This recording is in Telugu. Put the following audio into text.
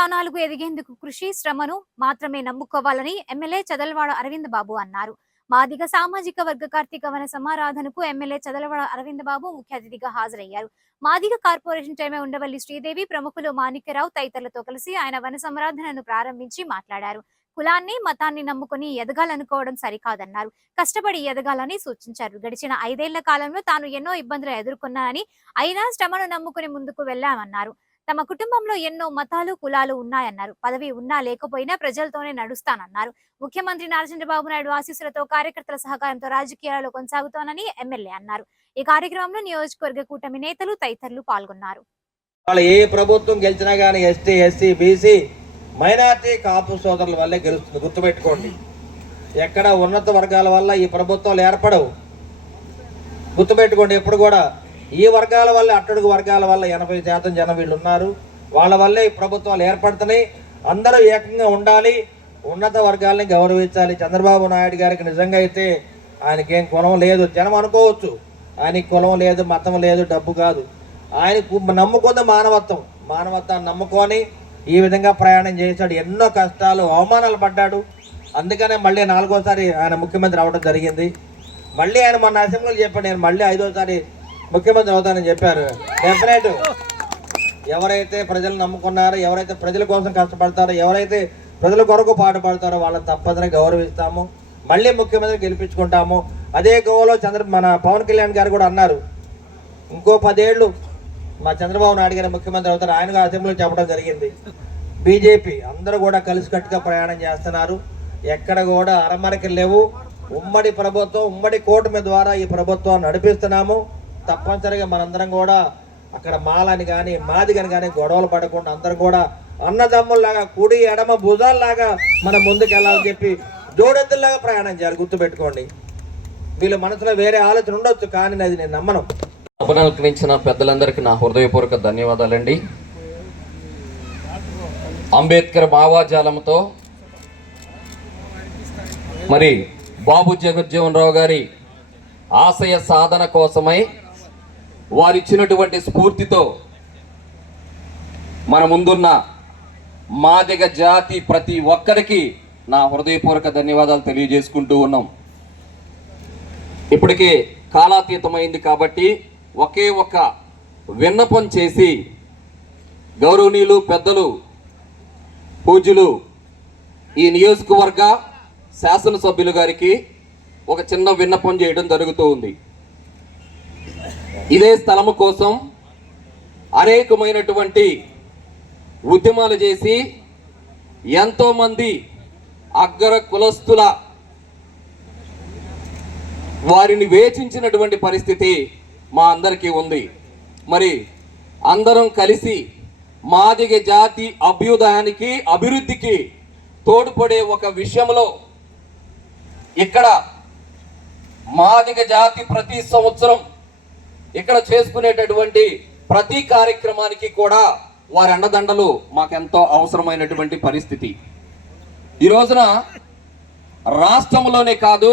స్థానాలకు ఎదిగేందుకు కృషి శ్రమను మాత్రమే నమ్ముకోవాలని ఎమ్మెల్యే చదలవాడ అరవింద్ బాబు అన్నారు. మాదిగ సామాజిక వర్గ కార్తీక వన సమారాధనకు ఎమ్మెల్యే చదలవాడ అరవింద్ బాబు ముఖ్య అతిథిగా హాజరయ్యారు. మాదిగ కార్పొరేషన్ చైర్మన్ ఉండవల్లి శ్రీదేవి, ప్రముఖులు మాణిక్యరావు తదితరులతో కలిసి ఆయన వన సమారాధనను ప్రారంభించి మాట్లాడారు. కులాన్ని మతాన్ని నమ్ముకుని ఎదగాలనుకోవడం సరికాదన్నారు. కష్టపడి ఎదగాలని సూచించారు. గడిచిన 5 ఏళ్ల కాలంలో తాను ఎన్నో ఇబ్బందులు ఎదుర్కొన్నానని, అయినా శ్రమను నమ్ముకుని ముందుకు వెళ్లామన్నారు. తమ కుటుంబంలో ఎన్నో మతాలు కులాలు ఉన్నాయన్నారు. పదవి ఉన్నా లేకపోయినా ప్రజలతోనే నడుస్తానన్నారు. ముఖ్యమంత్రి నారా చంద్రబాబు నాయుడు ఆశీస్సులతో కార్యకర్తల సహకారంతో రాజకీయాల్లో కొనసాగుతోనని ఎమ్మెల్యే అన్నారు. ఈ కార్యక్రమంలో నియోజకవర్గ కూటమి నేతలు తదితరులు పాల్గొన్నారు. ఏ ప్రభుత్వం గెలిచినా గానీ ఎస్టీ, ఎస్సీ, బీసీ, మైనార్టీ, కాపు సోదరుల వల్లే గెలుస్తుంది. గుర్తుపెట్టుకోండి. ఎక్కడ ఉన్నత వర్గాల వల్ల ఈ ప్రభుత్వాలు ఏర్పడవు. గుర్తుపెట్టుకోండి. ఎప్పుడు కూడా ఈ వర్గాల వల్ల, అట్టడుగు వర్గాల వల్ల 80% జనం వీళ్ళు ఉన్నారు. వాళ్ళ వల్లే ఈ ప్రభుత్వాలు ఏర్పడుతున్నాయి. అందరూ ఏకంగా ఉండాలి. ఉన్నత వర్గాలని గౌరవించాలి. చంద్రబాబు నాయుడు గారికి నిజంగా అయితే ఆయనకేం కులం లేదు. జనం అనుకోవచ్చు ఆయనకి కులం లేదు, మతం లేదు, డబ్బు కాదు. ఆయనకు నమ్ముకుంది మానవత్వం. మానవత్వాన్ని నమ్ముకొని ఈ విధంగా ప్రయాణం చేశాడు. ఎన్నో కష్టాలు, అవమానాలు పడ్డాడు. అందుకనే మళ్ళీ 4వ సారి ఆయన ముఖ్యమంత్రి అవడం జరిగింది. మళ్ళీ ఆయన మొన్న అసెంబ్లీలో చెప్పాడు, నేను మళ్ళీ 5వ సారి ముఖ్యమంత్రి అవుతానని చెప్పారు. డెఫినెట్ ఎవరైతే ప్రజలు నమ్ముకున్నారో, ఎవరైతే ప్రజల కోసం కష్టపడతారో, ఎవరైతే ప్రజల కొరకు పాటుపడతారో వాళ్ళని తప్పదని గౌరవిస్తాము. మళ్ళీ ముఖ్యమంత్రి గెలిపించుకుంటాము. అదే గోవలో మన పవన్ కళ్యాణ్ గారు కూడా అన్నారు, ఇంకో 10 ఏళ్ళు మా చంద్రబాబు నాయుడు గారు ముఖ్యమంత్రి అవుతారు. ఆయన అసెంబ్లీలో చెప్పడం జరిగింది. బీజేపీ అందరూ కూడా కలిసికట్టుగా ప్రయాణం చేస్తున్నారు. ఎక్కడ కూడా అరమరకి లేవు. ఉమ్మడి ప్రభుత్వం, ఉమ్మడి కూటమి ద్వారా ఈ ప్రభుత్వాన్ని నడిపిస్తున్నాము. తప్పనిసరిగా మనందరం కూడా అక్కడ మాలని కానీ మాదిగని కానీ గొడవలు పడకుండా అందరం కూడా అన్నదమ్ముల్లాగా, కుడి ఎడమ భుజాల్లాగా మనం ముందుకు వెళ్ళాలని చెప్పి జోడెద్దుల్లాగా ప్రయాణం చేయాలి. గుర్తుపెట్టుకోండి. వీళ్ళ మనసులో వేరే ఆలోచన ఉండొచ్చు, కానీ అది నేను నమ్మను. అభినందించిన పెద్దలందరికీ నా హృదయపూర్వక ధన్యవాదాలండి. అంబేద్కర్ భావాజాలంతో మరి బాబు జగజ్జీవన్ రావు గారి ఆశయ సాధన కోసమై వారిచ్చినటువంటి స్ఫూర్తితో మన ముందున్న మాదిగ జాతి ప్రతి ఒక్కరికి నా హృదయపూర్వక ధన్యవాదాలు తెలియజేసుకుంటూ ఉన్నాం. ఇప్పటికే కాలాతీతమైంది కాబట్టి ఒకే ఒక్క విన్నపం చేసి గౌరవనీయులు పెద్దలు పూజ్యులు ఈ నియోజకవర్గ శాసనసభ్యులు గారికి ఒక చిన్న విన్నపం చేయడం జరుగుతూ ఉంది. ఇదే స్థలము కోసం అనేకమైనటువంటి ఉద్యమాలు చేసి ఎంతోమంది అగ్ర కులస్తుల వారిని వేచించినటువంటి పరిస్థితి మా అందరికీ ఉంది. మరి అందరం కలిసి మాదిగ జాతి అభ్యుదయానికి, అభివృద్ధికి తోడ్పడే ఒక విషయంలో ఇక్కడ మాదిగ జాతి ప్రతి సంవత్సరం ఇక్కడ చేసుకునేటటువంటి ప్రతి కార్యక్రమానికి కూడా వారి అండదండలు మాకెంతో అవసరమైనటువంటి పరిస్థితి. ఈ రోజున రాష్ట్రంలోనే కాదు